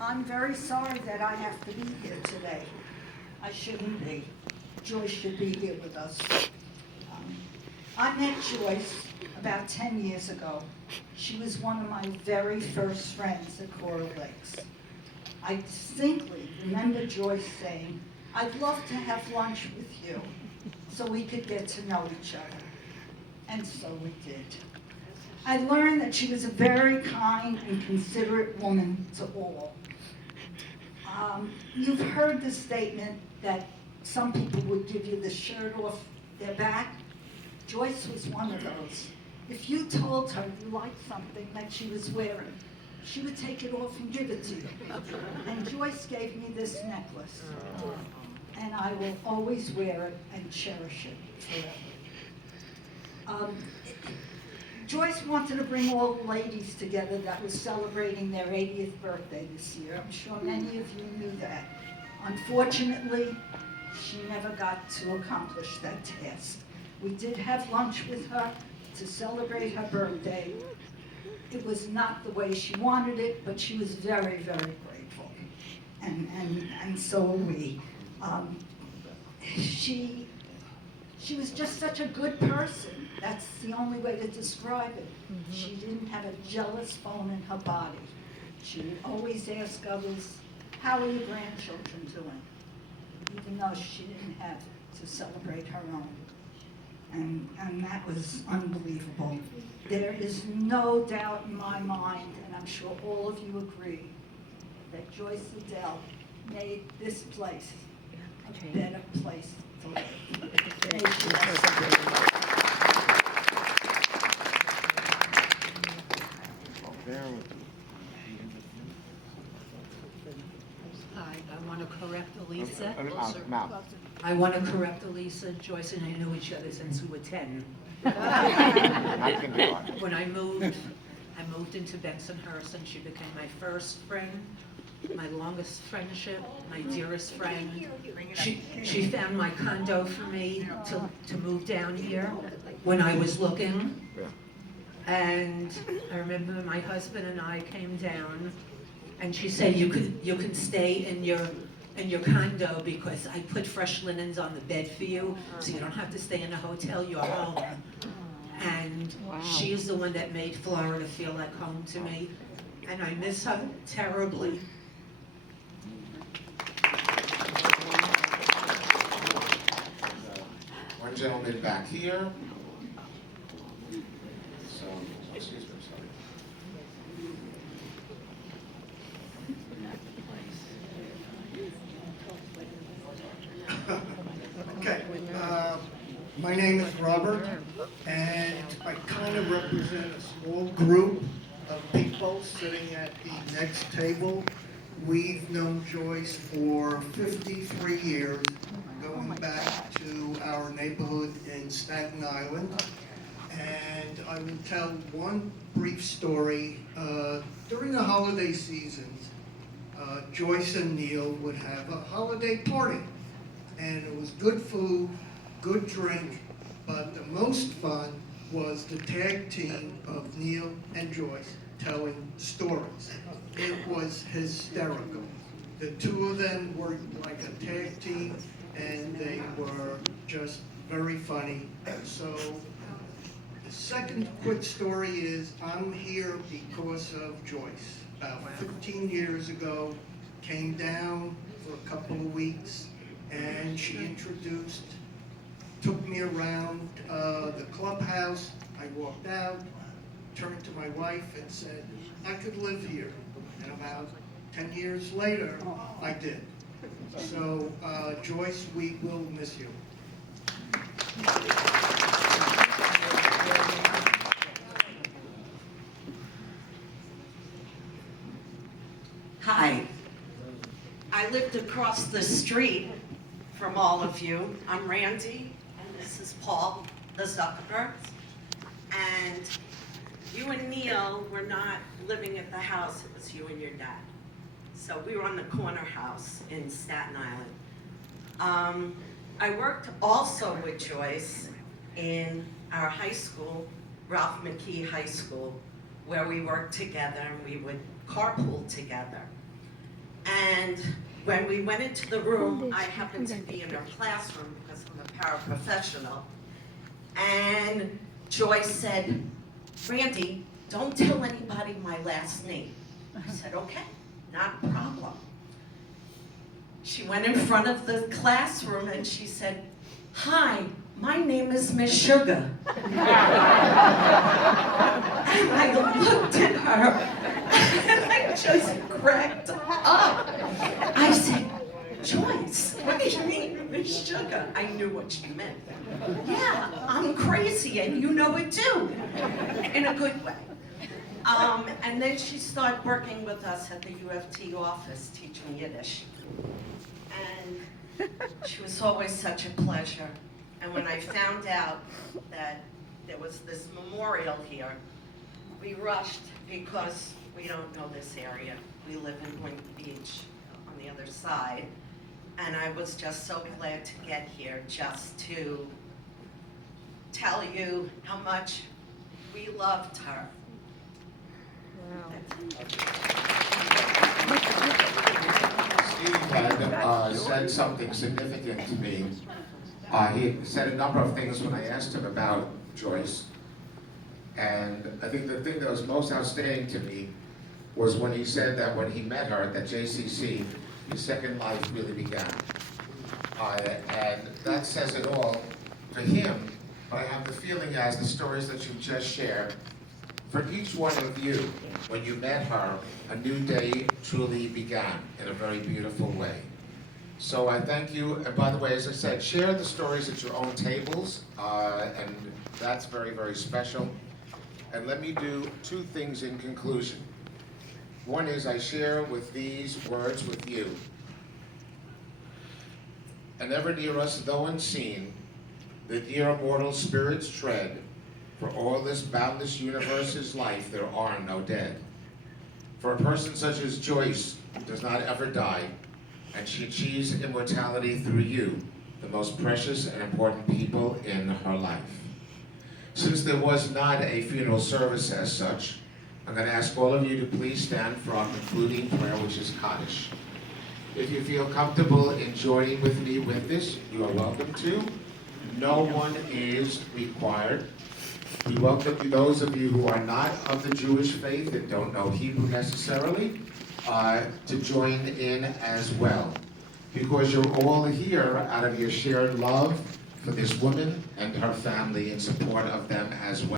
I'm very sorry that I have to be here today. I shouldn't be. Joyce should be here with us. Um, I met Joyce about 10 years ago. She was one of my very first friends at Coral Lakes. I distinctly remember Joyce saying, "I'd love to have lunch with you so we could get to know each other." And so we did. I learned that she was a very kind and considerate woman to all. You've heard the statement that some people would give you the shirt off their back. Joyce was one of those. If you told her you liked something that she was wearing, she would take it off and give it to you. And Joyce gave me this necklace. And I will always wear it and cherish it forever. Joyce wanted to bring all the ladies together that was celebrating their 80th birthday this year. I'm sure many of you knew that. Unfortunately, she never got to accomplish that task. We did have lunch with her to celebrate her birthday. It was not the way she wanted it, but she was very, very grateful. And so are we. She was just such a good person. That's the only way to describe it. She didn't have a jealous bone in her body. She would always ask others, "How are your grandchildren doing?" Even though she didn't have to celebrate her own. And that was unbelievable. There is no doubt in my mind, and I'm sure all of you agree, that Joyce Liddell made this place a better place to live. May she rest in peace. Hi, I want to correct Elisa. I want to correct Elisa. Joyce and I knew each other since we were 10. When I moved into Bensonhurst, and she became my first friend, my longest friendship, my dearest friend. She found my condo for me to move down here when I was looking. And I remember my husband and I came down, and she said, you can stay in your condo because I put fresh linens on the bed for you, so you don't have to stay in a hotel, you're home." And she is the one that made Florida feel like home to me, and I miss her terribly. One gentleman back here. So, excuse me, sorry. Okay, my name is Robert, and I kind of represent a small group of people sitting at the next table. We've known Joyce for 53 years, going back to our neighborhood in Staten Island. And I will tell one brief story. During the holiday seasons, Joyce and Neil would have a holiday party. And it was good food, good drink, but the most fun was the tag team of Neil and Joyce telling stories. It was hysterical. The two of them were like a tag team, and they were just very funny. So the second quick story is I'm here because of Joyce. About 15 years ago, came down for a couple of weeks, and she took me around the clubhouse. I walked out, turned to my wife and said, I could live here. And about 10 years later, I did. So, Joyce, we will miss you. Hi. I lived across the street from all of you. I'm Randy, and this is Paul, the Zuckerbergs. And you and Neil were not living at the house, it was you and your dad. So we were on the corner house in Staten Island. I worked also with Joyce in our high school, Ralph McKee High School, where we worked together and we would carpool together. And when we went into the room, I happened to be in her classroom because I'm a paraprofessional. And Joyce said, Randy, don't tell anybody my last name. I said, okay, not a problem. She went in front of the classroom and she said, hi, my name is Miss Sugar. And I looked at her and I just cracked up. I said, Joyce, what do you mean Miss Sugar? I knew what she meant. Yeah, I'm crazy and you know it too, in a good way. And then she started working with us at the UFT office, teaching Yiddish. And she was always such a pleasure. And when I found out that there was this memorial here, we rushed because we don't know this area. We live in Boynton Beach on the other side. And I was just so glad to get here just to tell you how much we loved her. Steve had said something significant to me. He said a number of things when I asked him about Joyce. And I think the thing that was most outstanding to me was when he said that when he met her at JCC, his second life really began. And that says it all for him, but I have the feeling as the stories that you just shared, for each one of you, when you met her, a new day truly began in a very beautiful way. So I thank you, and by the way, as I said, share the stories at your own tables, and that's very, very special. And let me do two things in conclusion. One is I share with these words with you. And ever near us, though unseen, the dear immortal spirits tread, for all this boundless universe's life, there are no dead. For a person such as Joyce does not ever die, and she achieves immortality through you, the most precious and important people in her life. Since there was not a funeral service as such, I'm going to ask all of you to please stand for our concluding prayer, which is Kaddish. If you feel comfortable in joining with me with this, you are welcome to. No one is required. We welcome those of you who are not of the Jewish faith and don't know Hebrew necessarily, to join in as well. Because you're all here out of your shared love for this woman and her family in support of them as well.